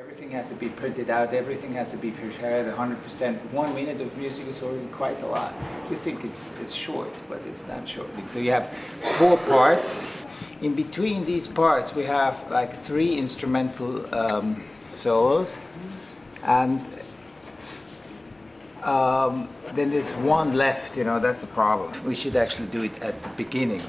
Everything has to be printed out, everything has to be prepared 100%. 1 minute of music is already quite a lot. You think it's short, but it's not short. So you have 4 parts. In between these parts we have like 3 instrumental solos, and then there's 1 left, you know, that's the problem. We should actually do it at the beginning.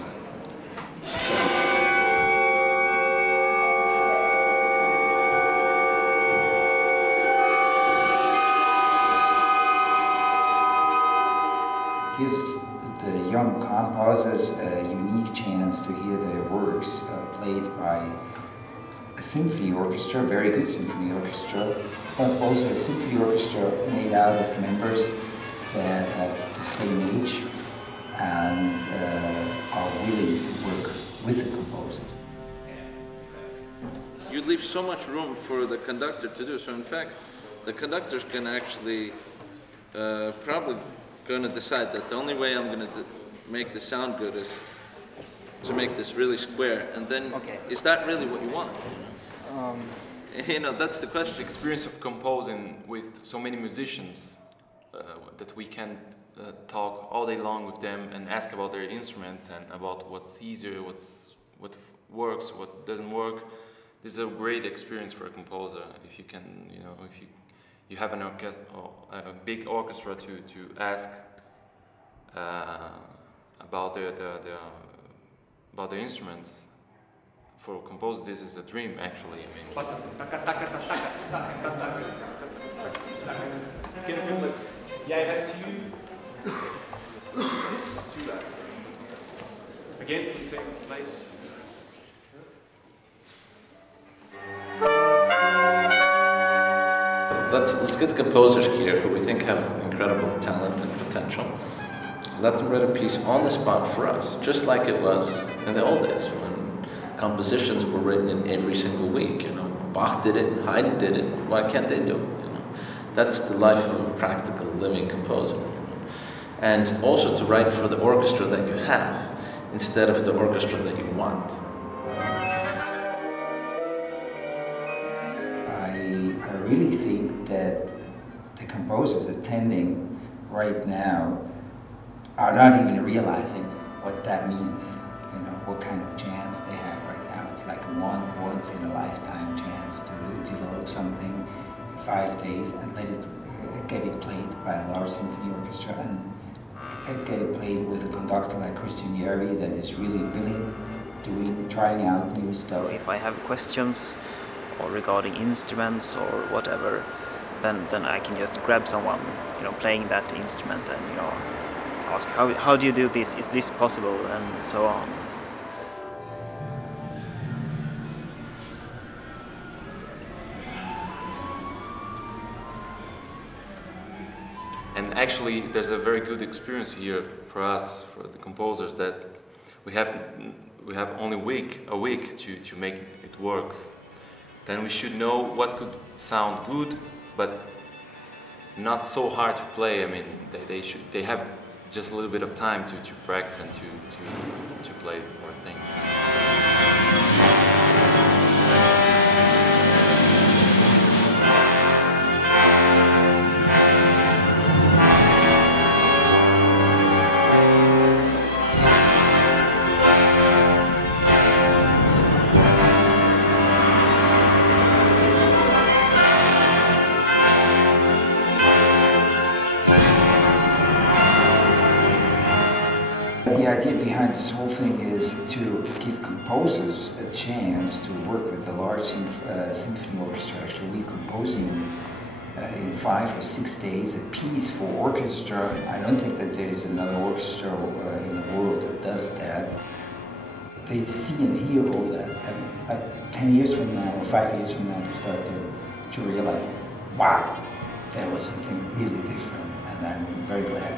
Gives the young composers a unique chance to hear their works played by a symphony orchestra, a very good symphony orchestra, but also a symphony orchestra made out of members that have the same age and are willing to work with the composer. You leave so much room for the conductor to do, so in fact the conductors can actually probably going to decide that the only way I'm going to make the sound good is to make this really square, and then is that really what you want? You know, that's the question. The experience of composing with so many musicians that we can talk all day long with them and ask about their instruments and about what's easier, what works, what doesn't work. This is a great experience for a composer if you can, you know, if you have a big orchestra to ask about the instruments. For a composer, this is a dream, actually. I mean, again from the same place. Let's get the composers here who we think have incredible talent and potential. Let them write a piece on the spot for us, just like it was in the old days when compositions were written in every single week. You know, Bach did it, Haydn did it. Why can't they do it? You know, that's the life of a practical living composer. And also to write for the orchestra that you have instead of the orchestra that you want. I really think that the composers attending right now are not even realizing what that means, you know, what kind of chance they have right now. It's like a once in a lifetime chance to develop something in 5 days and get it played by a large symphony orchestra and get it played with a conductor like Kristjan Järvi that is really willing, trying out new stuff. So if I have questions or regarding instruments or whatever, then I can just grab someone, you know, playing that instrument and, you know, ask how do you do this? Is this possible? And so on. And actually, there's a very good experience here for us, for the composers, that we have only a week to make it work. Then we should know what could sound good, but not so hard to play. I mean, they have just a little bit of time to practice and to play more things. The idea behind this whole thing is to give composers a chance to work with a large symphony orchestra. Actually, we're composing in 5 or 6 days a piece for orchestra. I don't think that there is another orchestra in the world that does that. They see and hear all that, and like 10 years from now or 5 years from now, they start to realize, wow, there was something really different, and I'm very glad